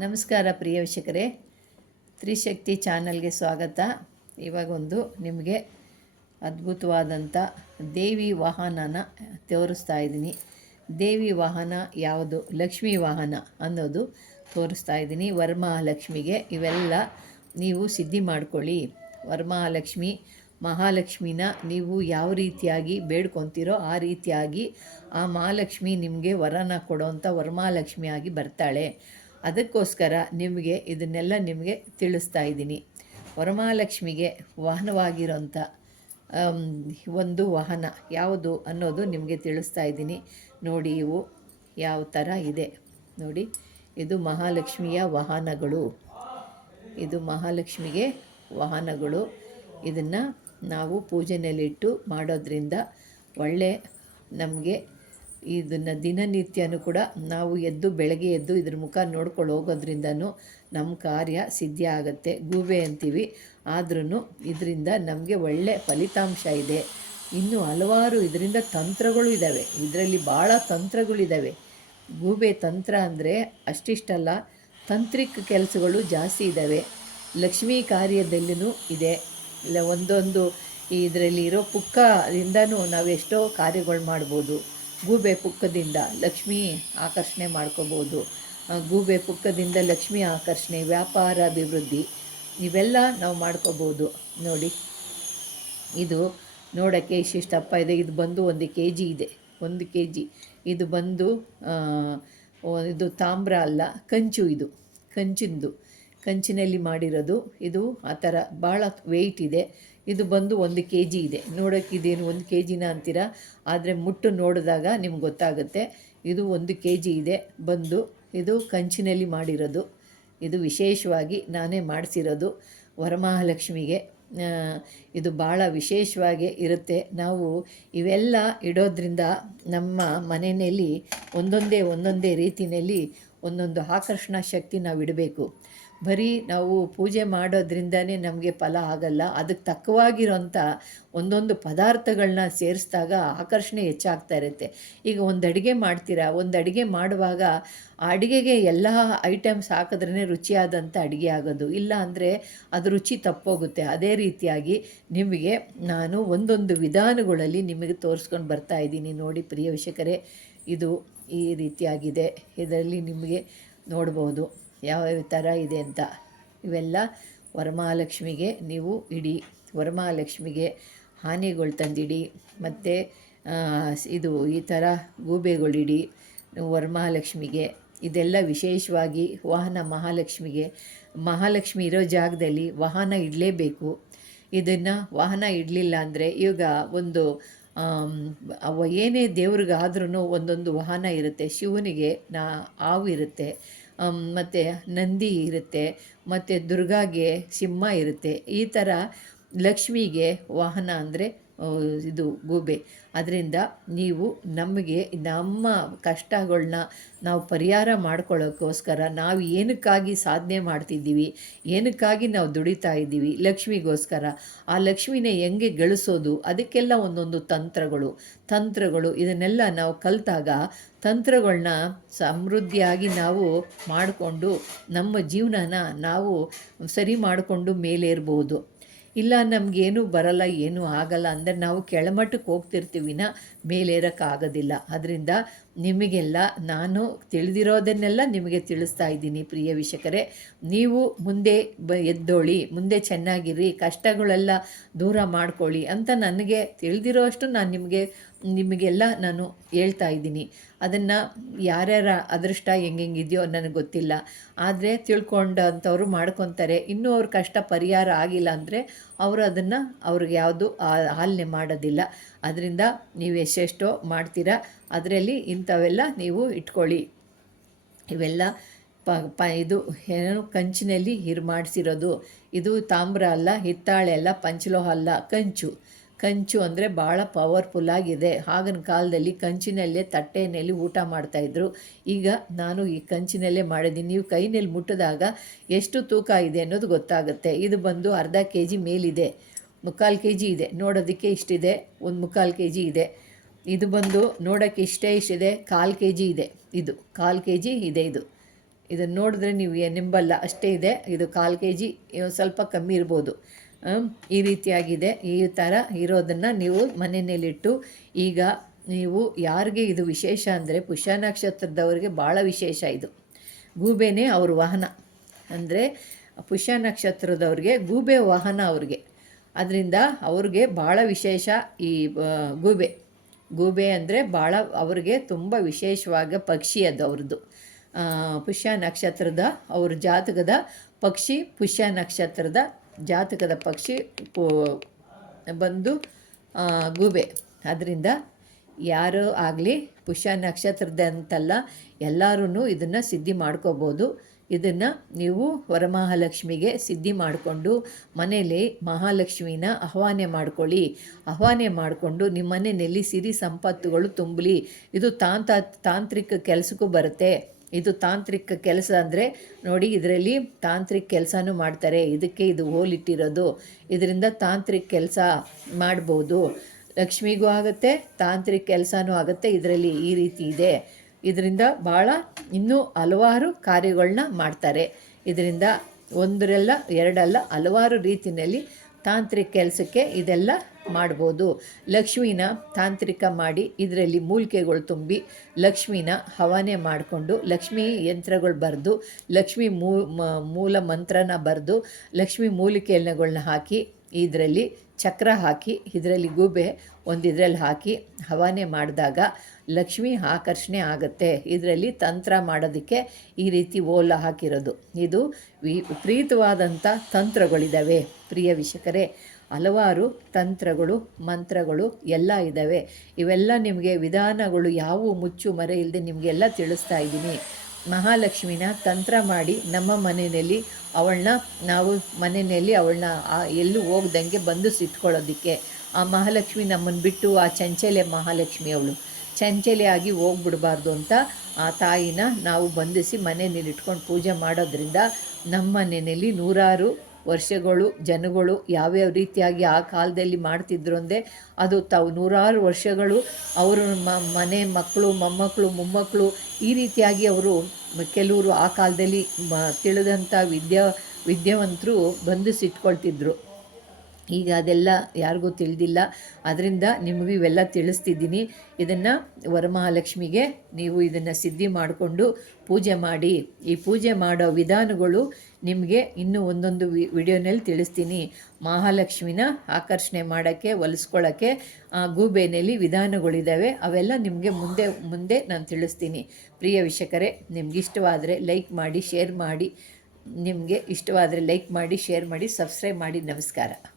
ನಮಸ್ಕಾರ ಪ್ರಿಯ ವೀಕ್ಷಕರೇ. ತ್ರಿಶಕ್ತಿ ಚಾನಲ್ಗೆ ಸ್ವಾಗತ. ಇವಾಗೊಂದು ನಿಮಗೆ ಅದ್ಭುತವಾದಂಥ ದೇವಿ ವಾಹನನ ತೋರಿಸ್ತಾ ಇದ್ದೀನಿ. ದೇವಿ ವಾಹನ ಯಾವುದು? ಲಕ್ಷ್ಮೀ ವಾಹನ ಅನ್ನೋದು ತೋರಿಸ್ತಾ ಇದ್ದೀನಿ. ವರಮಹಾಲಕ್ಷ್ಮಿಗೆ ಇವೆಲ್ಲ ನೀವು ಸಿದ್ಧಿ ಮಾಡ್ಕೊಳ್ಳಿ. ವರಮಹಾಲಕ್ಷ್ಮಿ, ಮಹಾಲಕ್ಷ್ಮಿನ ನೀವು ಯಾವ ರೀತಿಯಾಗಿ ಬೇಡ್ಕೊತೀರೋ ಆ ರೀತಿಯಾಗಿ ಆ ಮಹಾಲಕ್ಷ್ಮಿ ನಿಮಗೆ ವರನ ಕೊಡೋವಂಥ ವರಮಹಾಲಕ್ಷ್ಮಿಯಾಗಿ ಬರ್ತಾಳೆ. ಅದಕ್ಕೋಸ್ಕರ ನಿಮಗೆ ಇದನ್ನೆಲ್ಲ ನಿಮಗೆ ತಿಳಿಸ್ತಾ ಇದ್ದೀನಿ. ವರಮಹಾಲಕ್ಷ್ಮಿಗೆ ವಾಹನವಾಗಿರೋಂಥ ಒಂದು ವಾಹನ ಯಾವುದು ಅನ್ನೋದು ನಿಮಗೆ ತಿಳಿಸ್ತಾ ಇದ್ದೀನಿ. ನೋಡಿ ಇವು ಯಾವ ಥರ ಇದೆ. ನೋಡಿ, ಇದು ಮಹಾಲಕ್ಷ್ಮಿಯ ವಾಹನಗಳು. ಇದು ಮಹಾಲಕ್ಷ್ಮಿಗೆ ವಾಹನಗಳು. ಇದನ್ನು ನಾವು ಪೂಜೆಯಲ್ಲಿಟ್ಟು ಮಾಡೋದ್ರಿಂದ ಒಳ್ಳೆ ನಮಗೆ ಇದನ್ನು ದಿನನಿತ್ಯನೂ ಕೂಡ ನಾವು ಎದ್ದು ಬೆಳಗ್ಗೆ ಎದ್ದು ಇದ್ರ ಮುಖ ನೋಡ್ಕೊಂಡು ಹೋಗೋದ್ರಿಂದನೂ ನಮ್ಮ ಕಾರ್ಯ ಸಿದ್ಧ ಆಗುತ್ತೆ. ಗೂಬೆ ಅಂತೀವಿ. ಆದ್ರೂ ಇದರಿಂದ ನಮಗೆ ಒಳ್ಳೆ ಫಲಿತಾಂಶ ಇದೆ. ಇನ್ನು ಹಲವಾರು ಇದರಿಂದ ತಂತ್ರಗಳು ಇದ್ದಾವೆ ಇದರಲ್ಲಿ ಭಾಳ ತಂತ್ರಗಳಿದ್ದಾವೆ ಗೂಬೆ ತಂತ್ರ ಅಂದರೆ ಅಷ್ಟಿಷ್ಟಲ್ಲ, ತಂತ್ರಿಕ ಕೆಲಸಗಳು ಜಾಸ್ತಿ ಇದ್ದಾವೆ ಲಕ್ಷ್ಮೀ ಕಾರ್ಯದಲ್ಲೂ ಇದೆ. ಇಲ್ಲ, ಒಂದೊಂದು ಇದರಲ್ಲಿ ಇರೋ ಪುಕ್ಕದಿಂದನೂ ನಾವು ಎಷ್ಟೋ ಕಾರ್ಯಗಳು ಮಾಡ್ಬೋದು. ಗೂಬೆ ಪುಕ್ಕದಿಂದ ಲಕ್ಷ್ಮಿ ಆಕರ್ಷಣೆ ಮಾಡ್ಕೋಬೋದು. ಗೂಬೆ ಪುಕ್ಕದಿಂದ ಲಕ್ಷ್ಮಿ ಆಕರ್ಷಣೆ, ವ್ಯಾಪಾರ ಅಭಿವೃದ್ಧಿ, ಇವೆಲ್ಲ ನಾವು ಮಾಡ್ಕೋಬೋದು. ನೋಡಿ, ಇದು ನೋಡೋಕ್ಕೆ ಇಷ್ಟಿಷ್ಟಪ್ಪ. ಇದೆ, ಇದು ಬಂದು ಒಂದು ಕೆ ಜಿ ಇದೆ. ಒಂದು ಕೆ ಜಿ ಇದು ಬಂದು ಇದು ತಾಮ್ರ ಅಲ್ಲ, ಕಂಚು ಇದು. ಕಂಚಿಂದು. ಕಂಚಿನಲ್ಲಿ ಮಾಡಿರೋದು. ಇದು ಆ ಥರ ಭಾಳ ವೆಯ್ಟ್ ಇದೆ. ಇದು ಬಂದು ಒಂದು ಕೆ ಜಿ ಇದೆ. ನೋಡೋಕೆ ಇದೇನು ಒಂದು ಕೆ ಜಿನ ಅಂತೀರ? ಆದರೆ ಮುಟ್ಟು ನೋಡಿದಾಗ ನಿಮ್ಗೆ ಗೊತ್ತಾಗುತ್ತೆ. ಇದು ಒಂದು ಕೆ ಜಿ ಇದೆ. ಬಂದು ಇದು ಕಂಚಿನಲ್ಲಿ ಮಾಡಿರೋದು. ಇದು ವಿಶೇಷವಾಗಿ ನಾನೇ ಮಾಡಿಸಿರೋದು. ವರಮಹಾಲಕ್ಷ್ಮಿಗೆ. ಇದು ಭಾಳ ವಿಶೇಷವಾಗಿ ಇರುತ್ತೆ. ನಾವು ಇವೆಲ್ಲ ಇಡೋದ್ರಿಂದ ನಮ್ಮ ಮನೆಯಲ್ಲಿ ಒಂದೊಂದೇ ಒಂದೊಂದೇ ರೀತಿಯಲ್ಲಿ ಒಂದೊಂದು ಆಕರ್ಷಣಾ ಶಕ್ತಿ ನಾವು ಇಡಬೇಕು. ಬರೀ ನಾವು ಪೂಜೆ ಮಾಡೋದ್ರಿಂದನೇ ನಮಗೆ ಫಲ ಆಗಲ್ಲ ಅದಕ್ಕೆ ತಕ್ಕವಾಗಿರೋಂಥ ಒಂದೊಂದು ಪದಾರ್ಥಗಳನ್ನ ಸೇರಿಸಿದಾಗ ಆಕರ್ಷಣೆ ಹೆಚ್ಚಾಗ್ತಾ ಇರುತ್ತೆ. ಈಗ ಒಂದು ಅಡುಗೆ ಮಾಡ್ತೀರಾ? ಒಂದು ಅಡುಗೆ ಮಾಡುವಾಗ ಆ ಅಡುಗೆಗೆ ಎಲ್ಲ ಐಟಮ್ಸ್ ಹಾಕಿದ್ರೇ ರುಚಿಯಾದಂಥ ಅಡುಗೆ ಆಗೋದು. ಇಲ್ಲ ಅಂದರೆ ಅದು ರುಚಿ ತಪ್ಪೋಗುತ್ತೆ. ಅದೇ ರೀತಿಯಾಗಿ ನಿಮಗೆ ನಾನು ಒಂದೊಂದು ವಿಧಾನಗಳಲ್ಲಿ ನಿಮಗೆ ತೋರಿಸ್ಕೊಂಡು ಬರ್ತಾ ಇದ್ದೀನಿ. ನೋಡಿ ಪ್ರಿಯ ವಿಷಕರೇ ಇದು ಈ ರೀತಿಯಾಗಿದೆ. ಇದರಲ್ಲಿ ನಿಮಗೆ ನೋಡ್ಬೋದು ಯಾವ ಥರ ಇದೆ ಅಂತ. ಇವೆಲ್ಲ ವರಮಹಾಲಕ್ಷ್ಮಿಗೆ ನೀವು ಇಡಿ. ವರಮಹಾಲಕ್ಷ್ಮಿಗೆ ಹಾನಿಗಳು ತಂದಿಡಿ. ಮತ್ತು ಇದು ಈ ಥರ ಗೂಬೆಗಳಿಡಿ ವರಮಹಾಲಕ್ಷ್ಮಿಗೆ ಇದೆಲ್ಲ ವಿಶೇಷವಾಗಿ ವಾಹನ ಮಹಾಲಕ್ಷ್ಮಿಗೆ. ಮಹಾಲಕ್ಷ್ಮಿ ಇರೋ ಜಾಗದಲ್ಲಿ ವಾಹನ ಇಡಲೇಬೇಕು. ಇದನ್ನು ವಾಹನ ಇಡಲಿಲ್ಲ ಅಂದರೆ ಈಗ ಒಂದು ಅವ ಏನೇ ದೇವ್ರಿಗಾದ್ರೂ ಒಂದೊಂದು ವಾಹನ ಇರುತ್ತೆ. ಶಿವನಿಗೆ ನಾ ಹಾವು ಇರುತ್ತೆ. ಮತ್ತು ನಂದಿ ಇರುತ್ತೆ. ಮತ್ತು ದುರ್ಗಾಗೆ ಸಿಂಹ ಇರುತ್ತೆ. ಈ ಥರ ಲಕ್ಷ್ಮಿಗೆ ವಾಹನ ಅಂದರೆ ಇದು ಗೂಬೆ. ಅದರಿಂದ ನೀವು ನಮಗೆ ನಮ್ಮ ಕಷ್ಟಗಳನ್ನ ನಾವು ಪರಿಹಾರ ಮಾಡ್ಕೊಳ್ಳೋಕ್ಕೋಸ್ಕರ ನಾವು ಏನಕ್ಕಾಗಿ ಸಾಧನೆ ಮಾಡ್ತಿದ್ದೀವಿ, ಏನಕ್ಕಾಗಿ ನಾವು ದುಡಿತಾ ಇದ್ದೀವಿ ಲಕ್ಷ್ಮಿಗೋಸ್ಕರ, ಆ ಲಕ್ಷ್ಮಿನ ಹೆಂಗೆ ಗಳಿಸೋದು, ಅದಕ್ಕೆಲ್ಲ ಒಂದೊಂದು ತಂತ್ರಗಳು. ತಂತ್ರಗಳು ಇದನ್ನೆಲ್ಲ ನಾವು ಕಲಿತಾಗ ತಂತ್ರಗಳನ್ನ ಸಮೃದ್ಧಿಯಾಗಿ ನಾವು ಮಾಡಿಕೊಂಡು ನಮ್ಮ ಜೀವನನ ನಾವು ಸರಿ ಮಾಡಿಕೊಂಡು ಮೇಲೇರ್ಬೋದು. ಇಲ್ಲ ನಮಗೇನು ಬರಲ್ಲ ಏನೂ ಆಗಲ್ಲ ಅಂದರೆ ನಾವು ಕೆಳಮಟ್ಟಕ್ಕೆ ಹೋಗ್ತಿರ್ತೀವಿನ ಮೇಲೇರೋಕ್ಕಾಗೋದಿಲ್ಲ. ಅದರಿಂದ ನಿಮಗೆಲ್ಲ ನಾನು ತಿಳಿದಿರೋದನ್ನೆಲ್ಲ ನಿಮಗೆ ತಿಳಿಸ್ತಾ ಇದ್ದೀನಿ, ಪ್ರಿಯ ವೀಕ್ಷಕರೇ. ನೀವು ಮುಂದೆ ಬ, ಎದ್ದೋಳಿ, ಮುಂದೆ ಚೆನ್ನಾಗಿರಿ, ಕಷ್ಟಗಳೆಲ್ಲ ದೂರ ಮಾಡ್ಕೊಳ್ಳಿ ಅಂತ ನನಗೆ ತಿಳಿದಿರೋ ಅಷ್ಟು ನಾನು ನಿಮಗೆ, ನಿಮಗೆಲ್ಲ ನಾನು ಹೇಳ್ತಾ ಇದ್ದೀನಿ. ಅದನ್ನು ಯಾರ್ಯಾರ ಅದೃಷ್ಟ ಹೆಂಗೆಂಗಿದೆಯೋ ನನಗೆ ಗೊತ್ತಿಲ್ಲ. ಆದರೆ ತಿಳ್ಕೊಂಡಂಥವ್ರು ಮಾಡ್ಕೊತಾರೆ. ಇನ್ನೂ ಅವ್ರ ಕಷ್ಟ ಪರಿಹಾರ ಆಗಿಲ್ಲ ಅಂದರೆ ಅವರು ಅದನ್ನು ಅವ್ರಿಗೆ ಯಾವುದು ಆಲನೆ ಮಾಡೋದಿಲ್ಲ. ಅದರಿಂದ ನೀವು ಎಷ್ಟೆಷ್ಟೋ ಮಾಡ್ತೀರಾ, ಅದರಲ್ಲಿ ಇಂಥವೆಲ್ಲ ನೀವು ಇಟ್ಕೊಳ್ಳಿ. ಇವೆಲ್ಲ ಪ ಪ, ಇದು ಏನು ಕಂಚಿನಲ್ಲಿ ಹಿರ್ ಮಾಡಿಸಿರೋದು. ಇದು ತಾಮ್ರ ಅಲ್ಲ, ಹಿತ್ತಾಳೆ ಅಲ್ಲ, ಪಂಚಲೋಹ ಅಲ್ಲ, ಕಂಚು. ಕಂಚು ಅಂದರೆ ಭಾಳ ಪವರ್ಫುಲ್ಲಾಗಿದೆ ಆಗಿನ ಕಾಲದಲ್ಲಿ ಕಂಚಿನಲ್ಲೇ ತಟ್ಟೆಯಲ್ಲಿ ಊಟ ಮಾಡ್ತಾಯಿದ್ರು ಈಗ ನಾನು ಈ ಕಂಚಿನಲ್ಲೇ ಮಾಡಿದ್ದೀನಿ. ನೀವು ಕೈನಲ್ಲಿ ಮುಟ್ಟಿದಾಗ ಎಷ್ಟು ತೂಕ ಇದೆ ಅನ್ನೋದು ಗೊತ್ತಾಗುತ್ತೆ. ಇದು ಬಂದು ಅರ್ಧ ಕೆ ಜಿ ಮೇಲಿದೆ. ಮುಕ್ಕಾಲು ಕೆ ಜಿ ಇದೆ. ನೋಡೋದಕ್ಕೆ ಇಷ್ಟಿದೆ. ಒಂದು ಮುಕ್ಕಾಲು ಕೆ ಜಿ ಇದೆ. ಇದು ಬಂದು ನೋಡೋಕ್ಕೆ ಇಷ್ಟೇ ಇಷ್ಟಿದೆ. ಕಾಲು ಕೆ ಜಿ ಇದೆ. ಇದು ಕಾಲು ಕೆ ಜಿ ಇದೆ ಇದು. ಇದನ್ನು ನೋಡಿದ್ರೆ ನೀವು ನಿಂಬಲ್ಲ. ಅಷ್ಟೇ ಇದೆ. ಇದು ಕಾಲು ಕೆ ಜಿ ಸ್ವಲ್ಪ ಕಮ್ಮಿ ಇರ್ಬೋದು. ಈ ರೀತಿಯಾಗಿದೆ. ಈ ಥರ ಇರೋದನ್ನು ನೀವು ಮನೆಯಲ್ಲಿಟ್ಟು ಈಗ ನೀವು ಯಾರಿಗೆ ಇದು ವಿಶೇಷ ಅಂದರೆ ಪುಷ್ಯ ನಕ್ಷತ್ರದವರಿಗೆ ಭಾಳ ವಿಶೇಷ ಇದು. ಗೂಬೆನೇ ಅವ್ರ ವಾಹನ. ಅಂದರೆ ಪುಷ್ಯ ನಕ್ಷತ್ರದವ್ರಿಗೆ ಗೂಬೆ ವಾಹನ ಅವ್ರಿಗೆ. ಅದರಿಂದ ಅವ್ರಿಗೆ ಭಾಳ ವಿಶೇಷ ಈ ಗೂಬೆ. ಗೂಬೆ ಅಂದರೆ ಭಾಳ ಅವ್ರಿಗೆ ತುಂಬ ವಿಶೇಷವಾದ ಪಕ್ಷಿ ಅದು ಅವ್ರದ್ದು. ಪುಷ್ಯ ನಕ್ಷತ್ರದ ಅವ್ರ ಜಾತಕದ ಪಕ್ಷಿ, ಪುಷ್ಯ ನಕ್ಷತ್ರದ ಜಾತಕದ ಪಕ್ಷಿ ಬಂದು ಗೂಬೆ. ಅದರಿಂದ ಯಾರು ಆಗಲಿ ಪುಷ್ಯ ನಕ್ಷತ್ರದ ಅಂತಲ್ಲ ಎಲ್ಲರೂ ಇದನ್ನು ಸಿದ್ಧಿ ಮಾಡ್ಕೋಬೋದು. ಇದನ್ನು ನೀವು ವರಮಹಾಲಕ್ಷ್ಮಿಗೆ ಸಿದ್ಧಿ ಮಾಡಿಕೊಂಡು ಮನೆಯಲ್ಲಿ ಮಹಾಲಕ್ಷ್ಮಿನ ಆಹ್ವಾನ ಮಾಡ್ಕೊಳ್ಳಿ. ಆಹ್ವಾನ ಮಾಡಿಕೊಂಡು ನಿಮ್ಮ ಮನೆಯಲ್ಲಿ ಸಂಪತ್ತುಗಳು ತುಂಬಲಿ. ಇದು ತಾಂತ, ತಾಂತ್ರಿಕ ಕೆಲಸಕ್ಕೂ ಬರುತ್ತೆ. ಇದು ತಾಂತ್ರಿಕ ಕೆಲಸ ಅಂದರೆ ನೋಡಿ ಇದರಲ್ಲಿ ತಾಂತ್ರಿಕ ಕೆಲಸನೂ ಮಾಡ್ತಾರೆ. ಇದಕ್ಕೆ ಇದು ಹೋಲಿಟ್ಟಿರೋದು. ಇದರಿಂದ ತಾಂತ್ರಿಕ ಕೆಲಸ ಮಾಡ್ಬೋದು. ಲಕ್ಷ್ಮಿಗೂ ಆಗುತ್ತೆ, ತಾಂತ್ರಿಕ ಕೆಲಸನೂ ಆಗುತ್ತೆ. ಇದರಲ್ಲಿ ಈ ರೀತಿ ಇದೆ. ಇದರಿಂದ ಭಾಳ ಇನ್ನೂ ಹಲವಾರು ಕಾರ್ಯಗಳನ್ನ ಮಾಡ್ತಾರೆ. ಇದರಿಂದ ಒಂದರಲ್ಲ ಎರಡಲ್ಲ ಹಲವಾರು ರೀತಿಯಲ್ಲಿ ತಾಂತ್ರಿಕ ಕೆಲಸಕ್ಕೆ ಇದೆಲ್ಲ ಮಾಡ್ಬೋದು. ಲಕ್ಷ್ಮಿನ ತಾಂತ್ರಿಕ ಮಾಡಿ ಇದರಲ್ಲಿ ಮೂಲಿಕೆಗಳು ತುಂಬಿ ಲಕ್ಷ್ಮಿನ ಹವಾನೆ ಮಾಡಿಕೊಂಡು ಲಕ್ಷ್ಮಿ ಯಂತ್ರಗಳು ಬರೆದು ಲಕ್ಷ್ಮಿ ಮೂಲ ಮಂತ್ರನ ಬರೆದು ಲಕ್ಷ್ಮಿ ಮೂಲಿಕೆಗಳನ್ನ ಹಾಕಿ ಇದರಲ್ಲಿ ಚಕ್ರ ಹಾಕಿ, ಇದರಲ್ಲಿ ಗೂಬೆ ಒಂದು ಇದರಲ್ಲಿ ಹಾಕಿ ಹವಾನೆ ಮಾಡಿದಾಗ ಲಕ್ಷ್ಮಿ ಆಕರ್ಷಣೆ ಆಗುತ್ತೆ. ಇದರಲ್ಲಿ ತಂತ್ರ ಮಾಡೋದಕ್ಕೆ ಈ ರೀತಿ ಓಲ ಹಾಕಿರೋದು. ಇದು ವಿಪರೀತವಾದಂಥ ತಂತ್ರಗಳಿದ್ದಾವೆ ಪ್ರಿಯ ವಿಷಕರೇ ಹಲವಾರು ತಂತ್ರಗಳು, ಮಂತ್ರಗಳು ಎಲ್ಲ ಇದ್ದಾವೆ ಇವೆಲ್ಲ ನಿಮಗೆ ವಿಧಾನಗಳು ಯಾವುವು ಮುಚ್ಚು ಮರೆ ಇಲ್ಲದೆ ನಿಮಗೆಲ್ಲ ತಿಳಿಸ್ತಾ ಇದ್ದೀನಿ. ಮಹಾಲಕ್ಷ್ಮಿನ ತಂತ್ರ ಮಾಡಿ ನಮ್ಮ ಮನೆಯಲ್ಲಿ ಅವಳನ್ನ, ನಾವು ಮನೆಯಲ್ಲಿ ಅವಳನ್ನ ಎಲ್ಲೂ ಹೋಗ್ದಂಗೆ ಬಂದು ಸಿಟ್ಕೊಳ್ಳೋದಕ್ಕೆ. ಆ ಮಹಾಲಕ್ಷ್ಮಿ ನಮ್ಮನ್ನು ಬಿಟ್ಟು ಆ ಚಂಚಲೆ ಮಹಾಲಕ್ಷ್ಮಿ ಅವಳು. ಚಂಚಲೆ ಆಗಿ ಹೋಗ್ಬಿಡ್ಬಾರ್ದು ಅಂತ ಆ ತಾಯಿನ ನಾವು ಬಂಧಿಸಿ ಮನೆಯಲ್ಲಿ ಇಟ್ಕೊಂಡು ಪೂಜೆ ಮಾಡೋದ್ರಿಂದ ನಮ್ಮ ಮನೆಯಲ್ಲಿ ನೂರಾರು ವರ್ಷಗಳು, ಜನಗಳು ಯಾವ್ಯಾವ ರೀತಿಯಾಗಿ ಆ ಕಾಲದಲ್ಲಿ ಮಾಡ್ತಿದ್ರು ಅಂದರೆ ಅದು ತಾವು ನೂರಾರು ವರ್ಷಗಳು ಅವರು ಮನೆ ಮಕ್ಕಳು, ಮೊಮ್ಮಕ್ಕಳು ಮೊಮ್ಮಕ್ಕಳು ಈ ರೀತಿಯಾಗಿ ಅವರು ಕೆಲವರು ಆ ಕಾಲದಲ್ಲಿ ತಿಳಿದಂಥ ವಿದ್ಯಾ ವಿದ್ಯಾವಂತರು ಬಂಧಿಸಿಟ್ಕೊಳ್ತಿದ್ರು ಈಗ ಅದೆಲ್ಲ ಯಾರಿಗೂ ತಿಳಿದಿಲ್ಲ. ಅದರಿಂದ ನಿಮಗೂ ಇವೆಲ್ಲ ತಿಳಿಸ್ತಿದ್ದೀನಿ. ಇದನ್ನು ವರಮಹಾಲಕ್ಷ್ಮಿಗೆ ನೀವು ಇದನ್ನು ಸಿದ್ಧಿ ಮಾಡಿಕೊಂಡು ಪೂಜೆ ಮಾಡಿ. ಈ ಪೂಜೆ ಮಾಡೋ ವಿಧಾನಗಳು ನಿಮಗೆ ಇನ್ನೂ ಒಂದೊಂದು ವಿ, ವಿಡಿಯೋನಲ್ಲಿ ತಿಳಿಸ್ತೀನಿ. ಮಹಾಲಕ್ಷ್ಮಿನ ಆಕರ್ಷಣೆ ಮಾಡೋಕ್ಕೆ ಹೊಲಿಸ್ಕೊಳ್ಳೋಕ್ಕೆ ಗೂಬೆನಲ್ಲಿ ವಿಧಾನಗಳಿದ್ದಾವೆ ಅವೆಲ್ಲ ನಿಮಗೆ ಮುಂದೆ ಮುಂದೆ ನಾನು ತಿಳಿಸ್ತೀನಿ. ಪ್ರಿಯ ವೀಕ್ಷಕರೇ, ನಿಮ್ಗೆ ಇಷ್ಟವಾದರೆ ಲೈಕ್ ಮಾಡಿ, ಶೇರ್ ಮಾಡಿ. ನಿಮಗೆ ಇಷ್ಟವಾದರೆ ಲೈಕ್ ಮಾಡಿ, ಶೇರ್ ಮಾಡಿ, ಸಬ್ಸ್ಕ್ರೈಬ್ ಮಾಡಿ. ನಮಸ್ಕಾರ.